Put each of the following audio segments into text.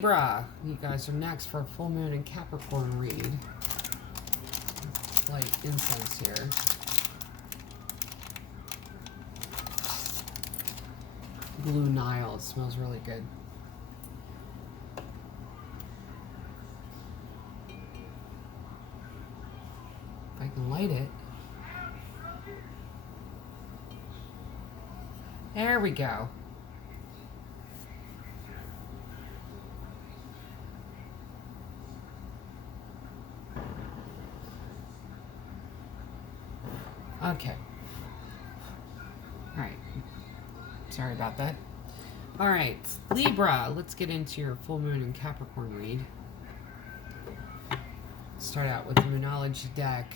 Libra, you guys are next for a full moon and Capricorn read. Light incense here. Blue Nile, it smells really good. If I can light it. There we go. Okay. All right. Sorry about that. All right, Libra, let's get into your full moon and Capricorn read. Start out with the Moonology deck.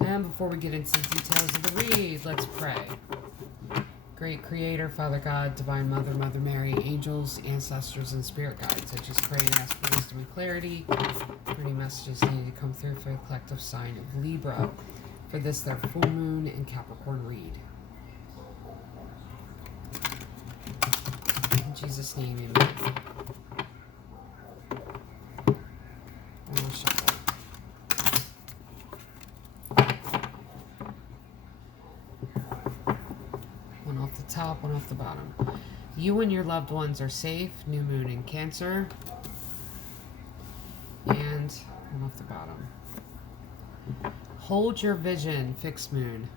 And before we get into the details of the read, let's pray. Great Creator, Father God, Divine Mother, Mother Mary, angels, ancestors, and spirit guides, I just pray and ask for wisdom and clarity for any messages needed to come through for the collective sign of Libra. For this, their full moon and Capricorn read. In Jesus' name, amen. And we'll shuffle. One off the top, one off the bottom. You and your loved ones are safe. New moon in Cancer. And one off the bottom. Hold your vision, fixed moon.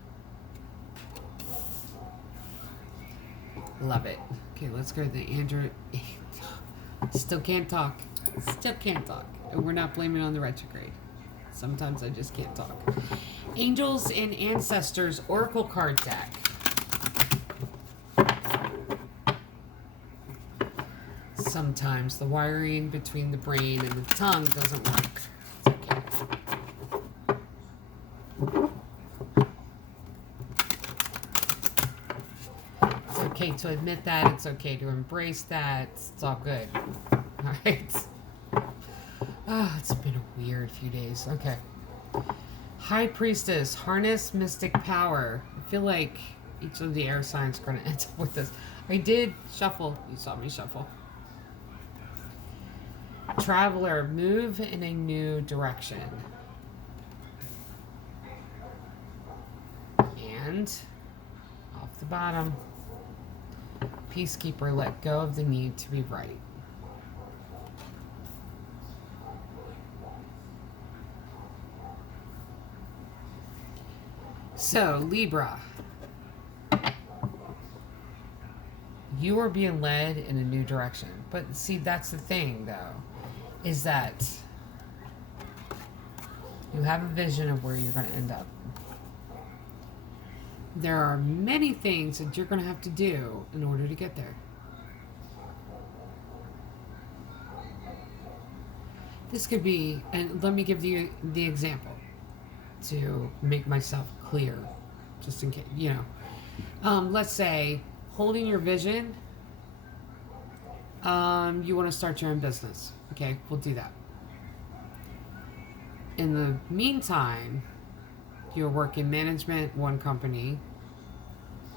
Love it. Okay, let's go to the Andrew. Still can't talk. Still can't talk. And we're not blaming it on the retrograde. Sometimes I just can't talk. Angels and Ancestors Oracle card deck. Sometimes the wiring between the brain and the tongue doesn't work. It's okay. It's okay to admit that. It's okay to embrace that. It's all good. All right. Oh, it's been a weird few days. Okay. High Priestess, harness mystic power. I feel like each of the air signs are going to end up with this. I did shuffle. You saw me shuffle. Traveler, move in a new direction. And off the bottom, Peacekeeper, let go of the need to be right. So, Libra, you are being led in a new direction. But see, that's the thing, though, is that you have a vision of where you're going to end up. There are many things that you're going to have to do in order to get there. This could be, and let me give you the example to make myself clear, just in case, you know. Let's say, holding your vision, you want to start your own business. Okay, we'll do that. In the meantime, you're working management, one company,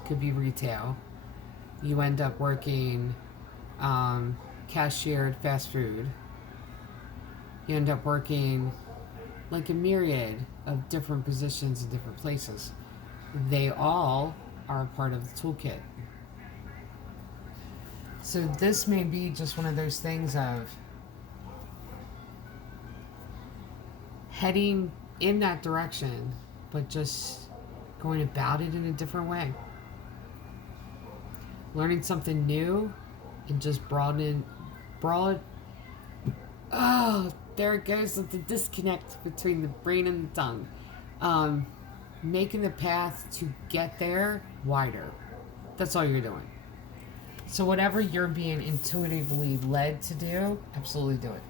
could be retail. You end up working cashiered fast food. You end up working like a myriad of different positions in different places. They all are a part of the toolkit. So this may be just one of those things of heading in that direction, but just going about it in a different way. Learning something new and just oh, there it goes with the disconnect between the brain and the tongue. Making the path to get there wider. That's all you're doing. So whatever you're being intuitively led to do, absolutely do it.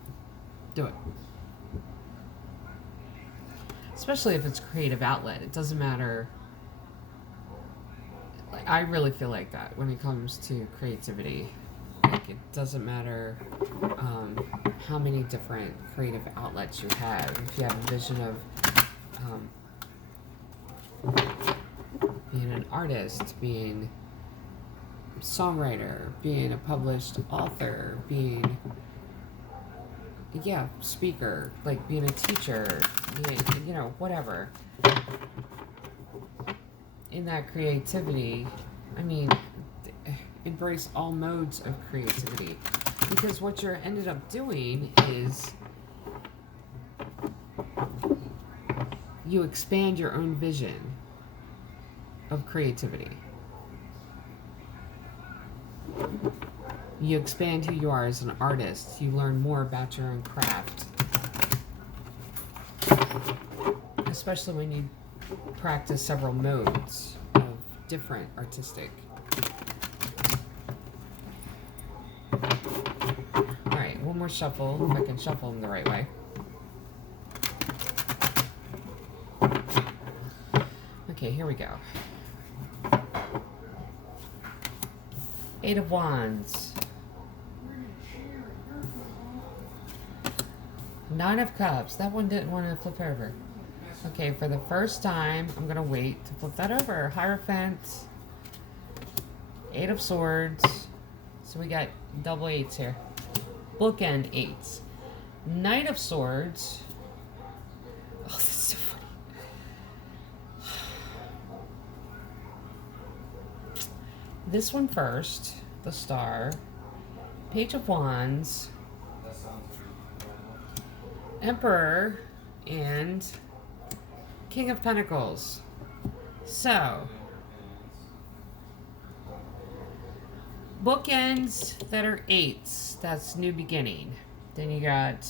Do it. Especially if it's a creative outlet. It doesn't matter. Like, I really feel like that when it comes to creativity. Like, it doesn't matter how many different creative outlets you have. If you have a vision of being an artist, being songwriter, being a published author, being, yeah, speaker, like being a teacher, you know, whatever. In that creativity, I mean, embrace all modes of creativity. Because what you're ended up doing is you expand your own vision of creativity. You expand who you are as an artist. You learn more about your own craft. Especially when you practice several modes of different artistic. Alright, one more shuffle, if I can shuffle them the right way. Okay, here we go. Eight of Wands. Nine of Cups. That one didn't want to flip over. Okay, for the first time, I'm going to wait to flip that over. Hierophant. Eight of Swords. So we got double eights here. Bookend eights. Knight of Swords. Oh, this is so funny. This one first. The Star. Page of Wands. Emperor. And King of Pentacles. So, bookends that are eights. That's new beginning. Then you got...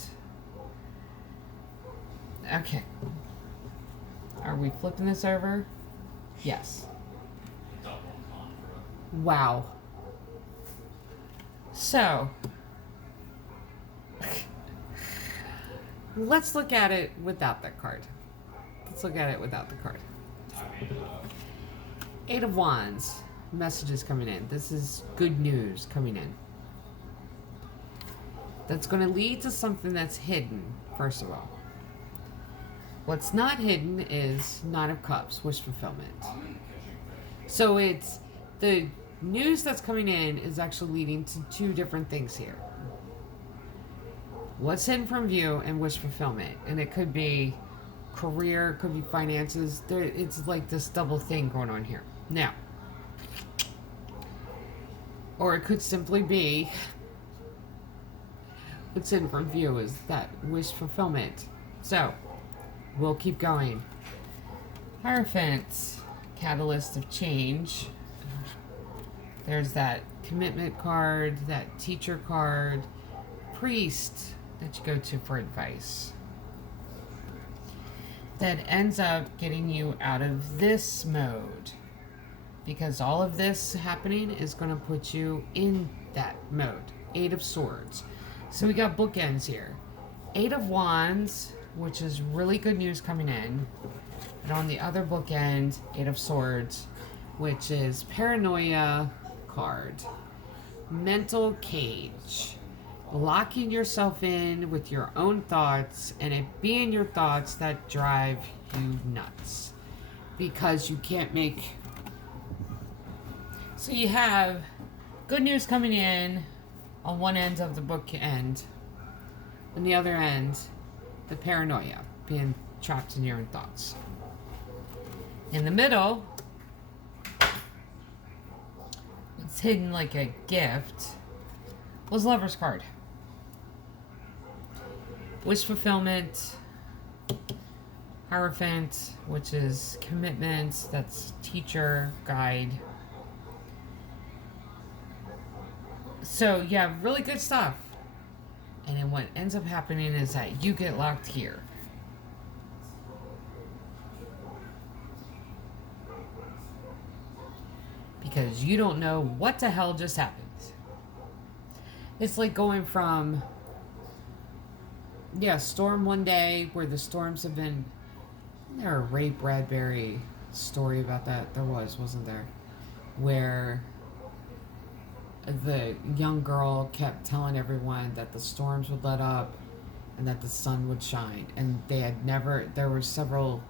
Okay. Are we flipping this over? Yes. Wow. So, let's look at it without that card. Let's look at it without the card. Eight of Wands. Messages coming in. This is good news coming in. That's going to lead to something that's hidden, first of all. What's not hidden is Nine of Cups, wish fulfillment. So it's the news that's coming in is actually leading to two different things here. What's hidden from view and wish fulfillment. And it could be career, could be finances. It's like this double thing going on here. Now, or it could simply be what's hidden from view is that wish fulfillment. So, we'll keep going. Hierophant, catalyst of change. There's that commitment card, that teacher card, priest that you go to for advice. That ends up getting you out of this mode. Because all of this happening is going to put you in that mode. Eight of Swords. So we got bookends here. Eight of Wands, which is really good news coming in. And on the other bookend, Eight of Swords, which is paranoia card. Mental cage. Locking yourself in with your own thoughts, and it being your thoughts that drive you nuts. Because you can't make... So you have good news coming in on one end of the bookend. On the other end, the paranoia, being trapped in your own thoughts. In the middle, it's hidden like a gift, was Lover's card. Wish fulfillment, Hierophant, which is commitment, that's teacher, guide. So, yeah, really good stuff. And then what ends up happening is that you get locked here. Because you don't know what the hell just happened. It's like going from... Yeah, storm one day where the storms have been... Isn't there a Ray Bradbury story about that? There was, wasn't there? Where the young girl kept telling everyone that the storms would let up and that the sun would shine. And they had never... There were several...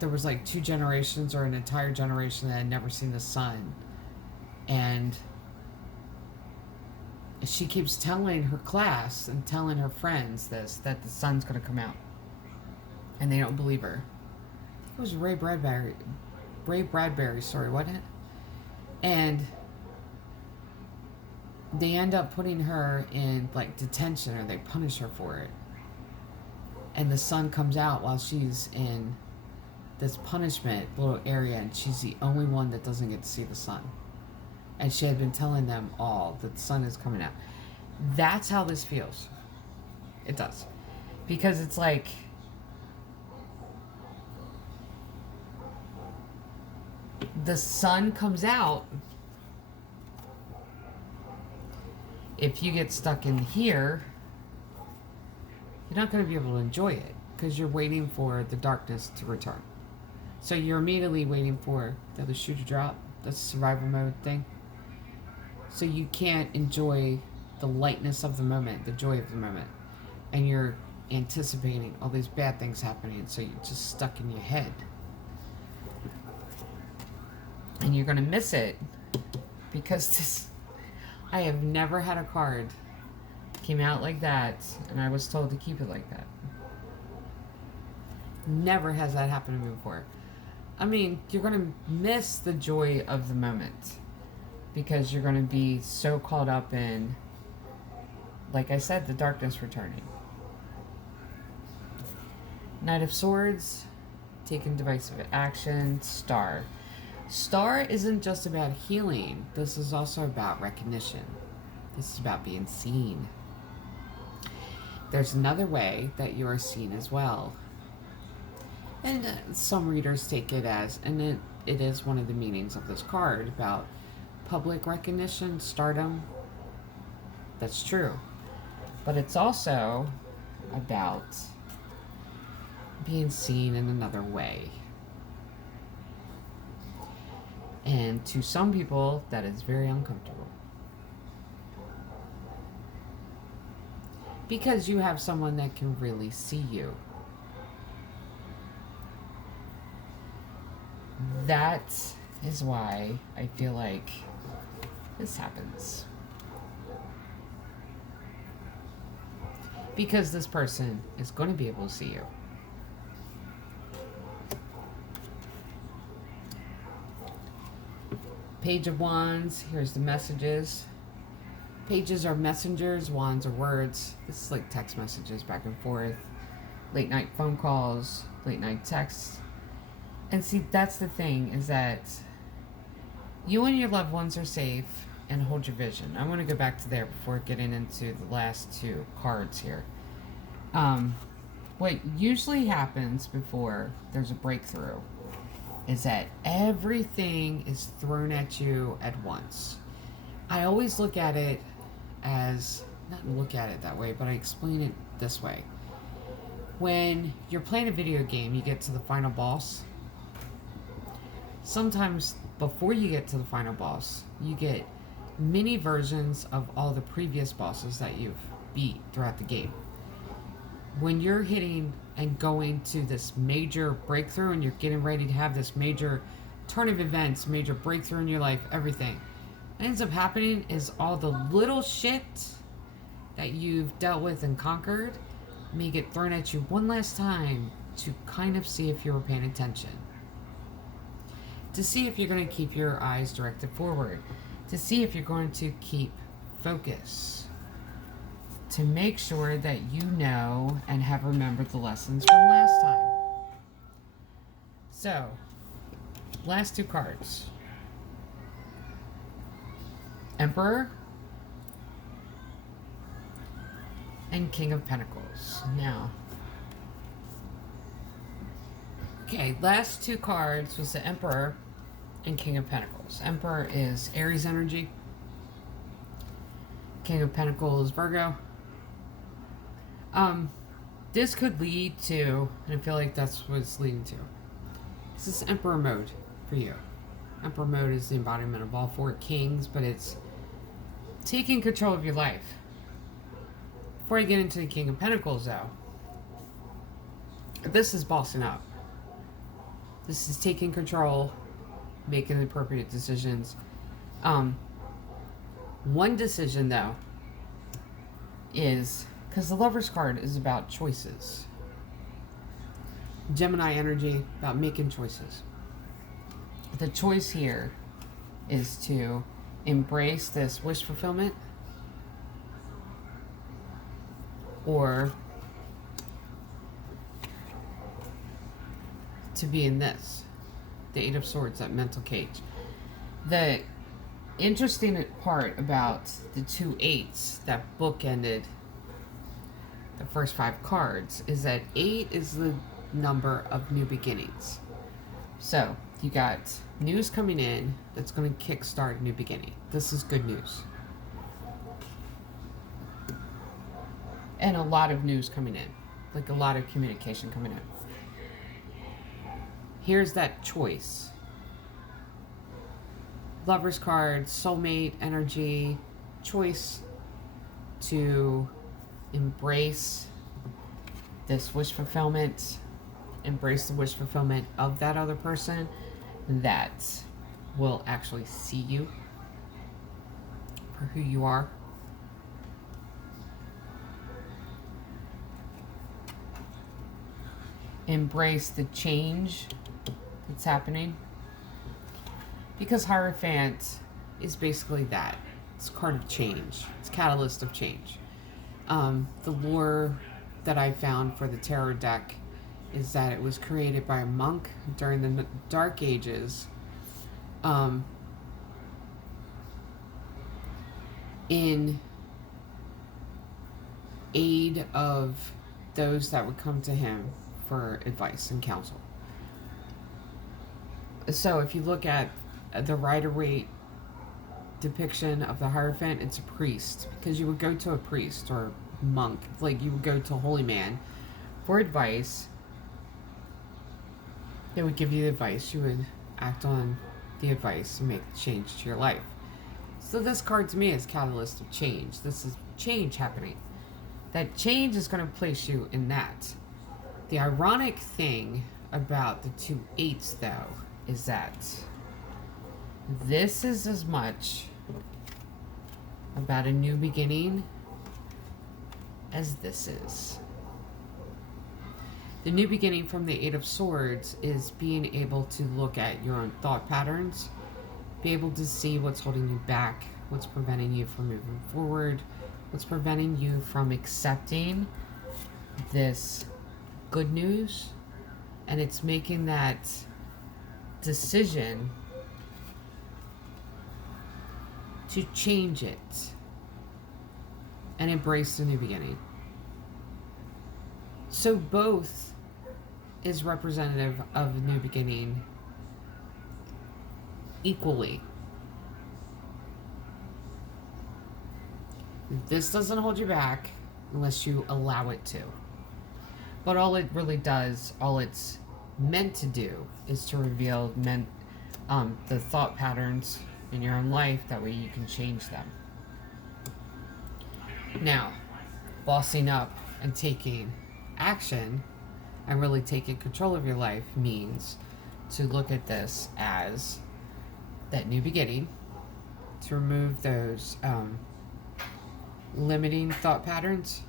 There was like 2 generations or an entire generation that had never seen the sun And she keeps telling her class and telling her friends this, that the sun's going to come out. And they don't believe her. It was Ray Bradbury's story, wasn't it? And they end up putting her in like detention, or they punish her for it. And the sun comes out while she's in this punishment little area, and she's the only one that doesn't get to see the sun. And she had been telling them all that the sun is coming out. That's how this feels. It does. Because it's like, the sun comes out. If you get stuck in here, you're not going to be able to enjoy it, because you're waiting for the darkness to return. So you're immediately waiting for the other shoe to drop. That's a survival mode thing. So you can't enjoy the lightness of the moment, the joy of the moment. And you're anticipating all these bad things happening, so you're just stuck in your head. And you're going to miss it, because this... I have never had a card came out like that, and I was told to keep it like that. Never has that happened to me before. I mean, you're going to miss the joy of the moment, because you're going to be so caught up in, like I said, the darkness returning. Knight of Swords, taking divisive action, Star. Star isn't just about healing. This is also about recognition. This is about being seen. There's another way that you are seen as well. And some readers take it as, and it is one of the meanings of this card, about public recognition, stardom. That's true. But it's also about being seen in another way. And to some people, that is very uncomfortable. Because you have someone that can really see you. That is why I feel like this happens. Because this person is going to be able to see you. Page of Wands, here's the messages. Pages are messengers, wands are words. This is like text messages back and forth. Late night phone calls, late night texts. And see, that's the thing, is that you and your loved ones are safe, and hold your vision. I want to go back to there before getting into the last two cards here. What usually happens before there's a breakthrough is that everything is thrown at you at once. I always look at it as, not look at it that way, but I explain it this way. When you're playing a video game, you get to the final boss. Sometimes before you get to the final boss, you get mini versions of all the previous bosses that you've beat throughout the game. When you're hitting and going to this major breakthrough, and you're getting ready to have this major turn of events, major breakthrough in your life, everything, what ends up happening is all the little shit that you've dealt with and conquered may get thrown at you one last time, to kind of see if you were paying attention, to see if you're going to keep your eyes directed forward, to see if you're going to keep focus, to make sure that you know and have remembered the lessons from last time. So, last two cards. Emperor and King of Pentacles. Now, okay, last two cards was the Emperor and King of Pentacles. Emperor is Aries energy. King of Pentacles, Virgo. This could lead to, and I feel like that's what it's leading to, this is Emperor mode for you. Emperor mode is the embodiment of all four kings, but it's taking control of your life. Before I get into the King of Pentacles, though, this is bossing up. This is taking control, making the appropriate decisions, One decision, though, is because the Lover's card is about choices. Gemini energy, about making choices. The choice here is to embrace this wish fulfillment or to be in this, the Eight of Swords, that mental cage. The interesting part about the two eights that bookended the first 5 cards is that 8 is the number of new beginnings. So you got news coming in that's going to kickstart a new beginning. This is good news. And a lot of news coming in, like a lot of communication coming in. Here's that choice. Lover's card, soulmate energy, choice to embrace this wish fulfillment, embrace the wish fulfillment of that other person that will actually see you for who you are. Embrace the change that's happening. Because Hierophant is basically that. It's a card of change. It's a catalyst of change. The lore that I found for the tarot deck is that it was created by a monk during the Dark Ages, in aid of those that would come to him for advice and counsel. So if you look at the Rider-Waite depiction of the Hierophant, it's a priest, because you would go to a priest or monk, like you would go to a holy man for advice. They would give you the advice, you would act on the advice and make the change to your life. So this card to me is catalyst of change. This is change happening. That change is going to place you in that. The ironic thing about the two eights, though, is that this is as much about a new beginning as this is. The new beginning from the Eight of Swords is being able to look at your own thought patterns, be able to see what's holding you back, what's preventing you from moving forward, what's preventing you from accepting this good news, and it's making that decision to change it and embrace the new beginning. So both is representative of a new beginning equally. This doesn't hold you back unless you allow it to. But all it really does, all it's meant to do, is to reveal the thought patterns in your own life. That way you can change them. Now, bossing up and taking action and really taking control of your life means to look at this as that new beginning, to remove those limiting thought patterns,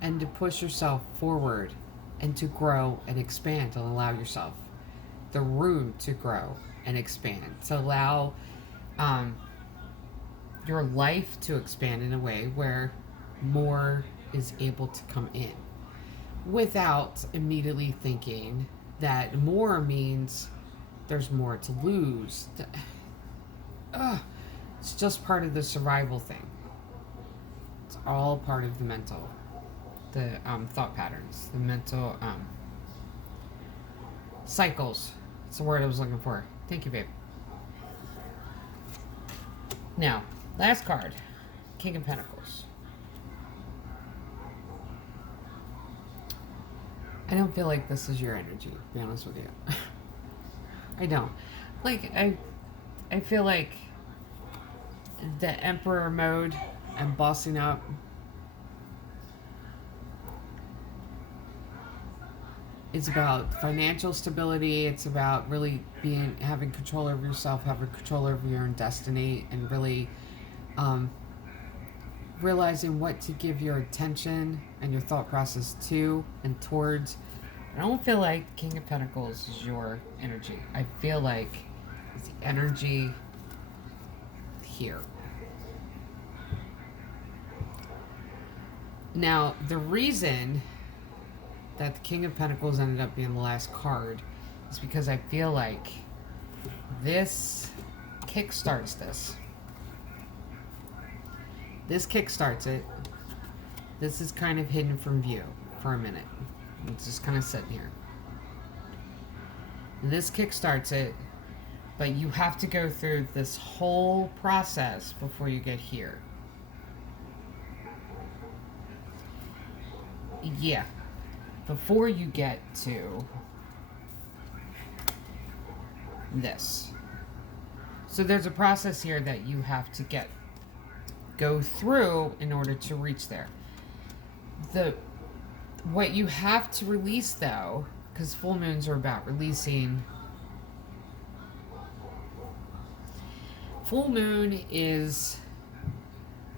and to push yourself forward and to grow and expand, and allow yourself the room to grow and expand, to allow your life to expand in a way where more is able to come in, without immediately thinking that more means there's more to lose. It's just part of the survival thing. It's all part of the mental, the thought patterns, the mental cycles. That's the word I was looking for. Thank you, babe. Now, last card, King of Pentacles. I don't feel like this is your energy, to be honest with you. I don't. Like, I feel like the Emperor mode and bossing up It's about financial stability. It's about really having control over yourself, having control over your own destiny, and really realizing what to give your attention and your thought process to and towards. I don't feel like King of Pentacles is your energy. I feel like it's the energy here. Now, the reason that the King of Pentacles ended up being the last card is because I feel like this kickstarts this. This kickstarts it. This is kind of hidden from view for a minute. It's just kind of sitting here. This kickstarts it, but you have to go through this whole process before you get here. Yeah. Before you get to this. So there's a process here that you have to go through in order to reach there. What you have to release, though, because full moons are about releasing. Full moon is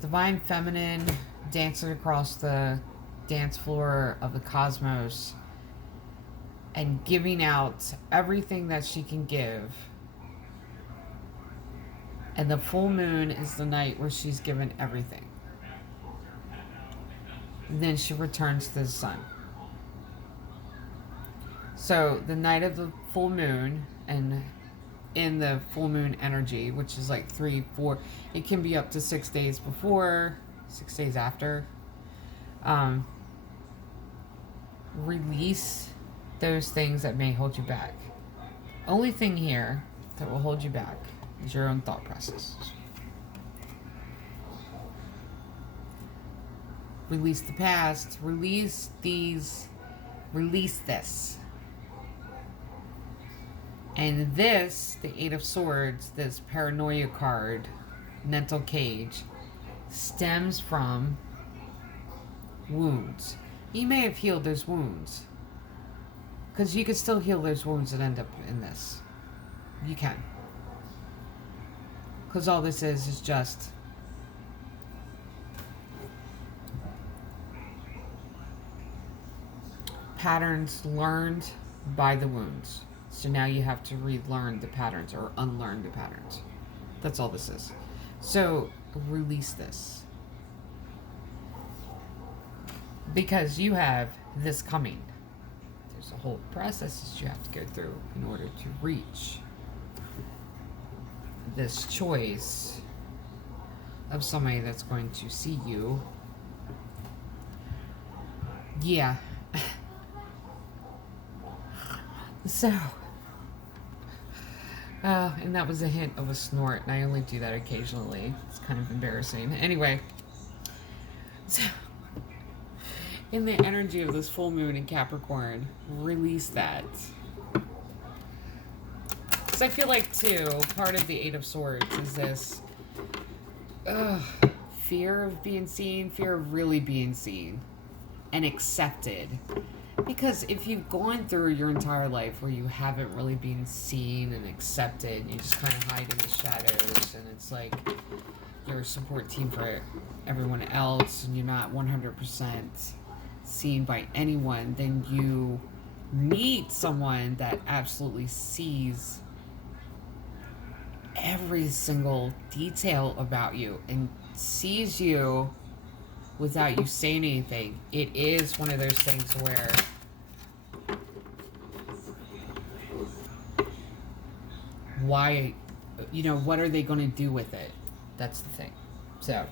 divine feminine dancing across the dance floor of the cosmos and giving out everything that she can give. And the full moon is the night where she's given everything. And then she returns to the sun. So the night of the full moon, and in the full moon energy, which is like 3, 4, it can be up to 6 days before, 6 days after. Release those things that may hold you back. Only thing here that will hold you back is your own thought process. Release the past. Release these. Release this. And this, the Eight of Swords, this paranoia card, mental cage, stems from wounds. You may have healed those wounds. Because you could still heal those wounds that end up in this. You can. Because all this is just patterns learned by the wounds. So now you have to relearn the patterns or unlearn the patterns. That's all this is. So release this. Because you have this coming. There's a whole process that you have to go through in order to reach this choice of somebody that's going to see you. Yeah. So, and that was a hint of a snort, and I only do that occasionally. It's kind of embarrassing. Anyway, so in the energy of this full moon in Capricorn, release that. Because I feel like, too, part of the Eight of Swords is this fear of being seen, fear of really being seen and accepted. Because if you've gone through your entire life where you haven't really been seen and accepted, you just kind of hide in the shadows, and it's like you're a support team for everyone else, and you're not 100% seen by anyone, then you meet someone that absolutely sees every single detail about you and sees you without you saying anything. It is one of those things where why, what are they going to do with it? That's the thing. So,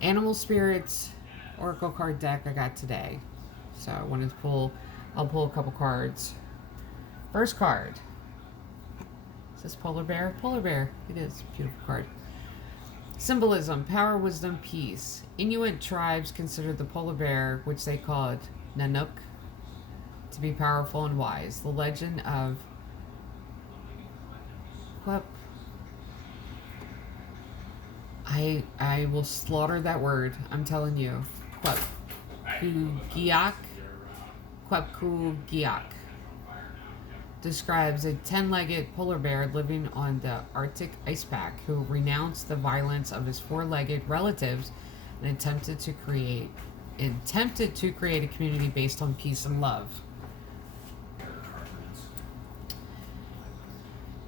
Animal Spirits Oracle card deck I got today. So I wanted to I'll pull a couple cards. First card. Is this Polar Bear? Polar Bear. It is. Beautiful card. Symbolism, power, wisdom, peace. Inuit tribes considered the polar bear, which they called Nanook, to be powerful and wise. The legend of I will slaughter that word. I'm telling you. Quepkugiak describes a 10-legged polar bear living on the Arctic ice pack who renounced the violence of his four-legged relatives and attempted to create a community based on peace and love.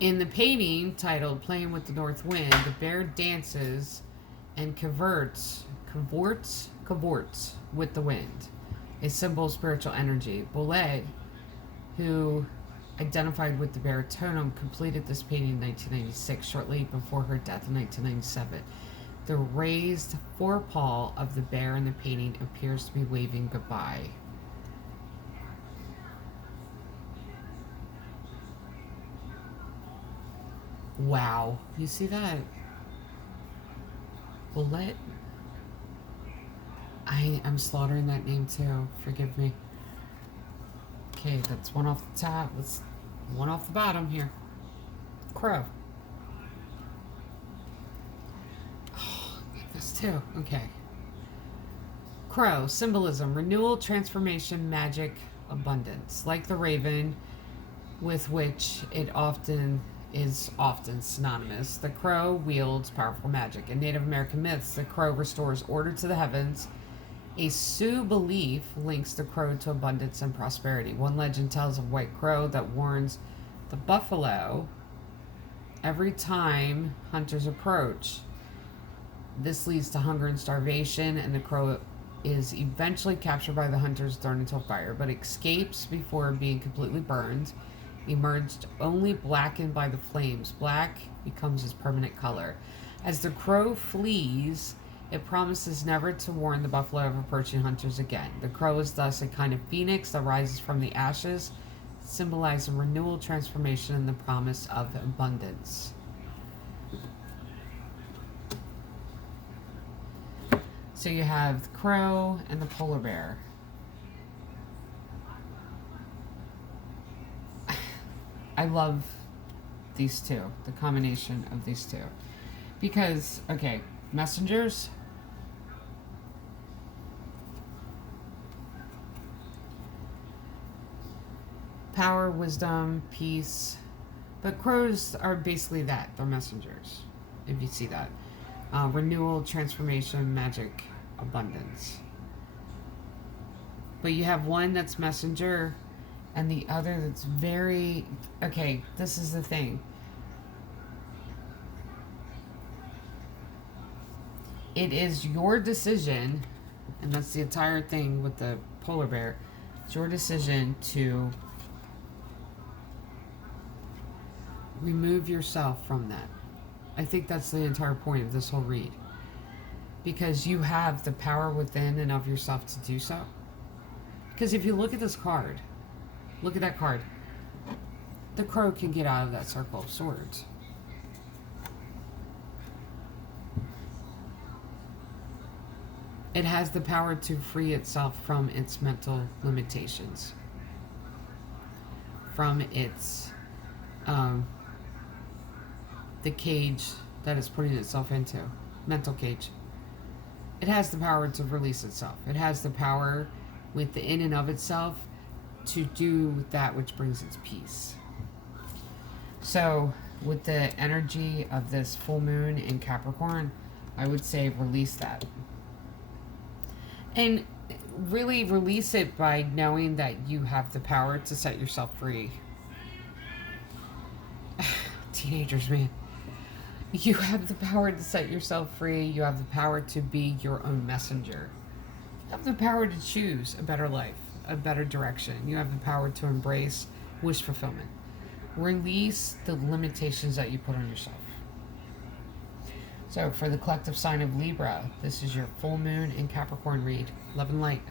In the painting titled Playing with the North Wind, the bear dances and cavorts with the wind, a symbol of spiritual energy. Bolet, who identified with the bear totem, completed this painting in 1996, shortly before her death in 1997. The raised forepaw of the bear in the painting appears to be waving goodbye. Wow. You see that? Bullet? I'm slaughtering that name too. Forgive me. Okay, that's one off the top. Let's one off the bottom here. Crow. Oh, I like this too. Okay. Crow, symbolism, renewal, transformation, magic, abundance. Like the raven, with which it is often synonymous, the crow wields powerful magic. In Native American myths, the crow restores order to the heavens. A Sioux belief links the crow to abundance and prosperity. One legend tells of a white crow that warns the buffalo every time hunters approach. This leads to hunger and starvation, and the crow is eventually captured by the hunters, thrown into a fire, but escapes before being completely burned. Emerged only blackened by the flames. Black becomes his permanent color. As the crow flees, it promises never to warn the buffalo of approaching hunters again. The crow is thus a kind of phoenix that rises from the ashes, symbolizing renewal, transformation, and the promise of abundance. So you have the crow and the polar bear. I love these two, the combination of these two. Because, okay, messengers. Power, wisdom, peace. But crows are basically that. They're messengers, if you see that. Renewal, transformation, magic, abundance. But you have one that's messenger and the other that's very... Okay, this is the thing. It is your decision, and that's the entire thing with the polar bear. It's your decision to remove yourself from that. I think that's the entire point of this whole read. Because you have the power within and of yourself to do so. Because if you look at this card, look at that card. The crow can get out of that circle of swords. It has the power to free itself from its mental limitations. From its, the cage that it's putting itself into. Mental cage. It has the power to release itself. It has the power within and of itself to do that which brings its peace. So, with the energy of this full moon in Capricorn, I would say release that. And really release it by knowing that you have the power to set yourself free. Teenagers, man. You have the power to set yourself free. You have the power to be your own messenger. You have the power to choose a better life, a better direction. You have the power to embrace wish fulfillment. Release the limitations that you put on yourself. So for the collective sign of Libra, this is your full moon in Capricorn read. Love and light.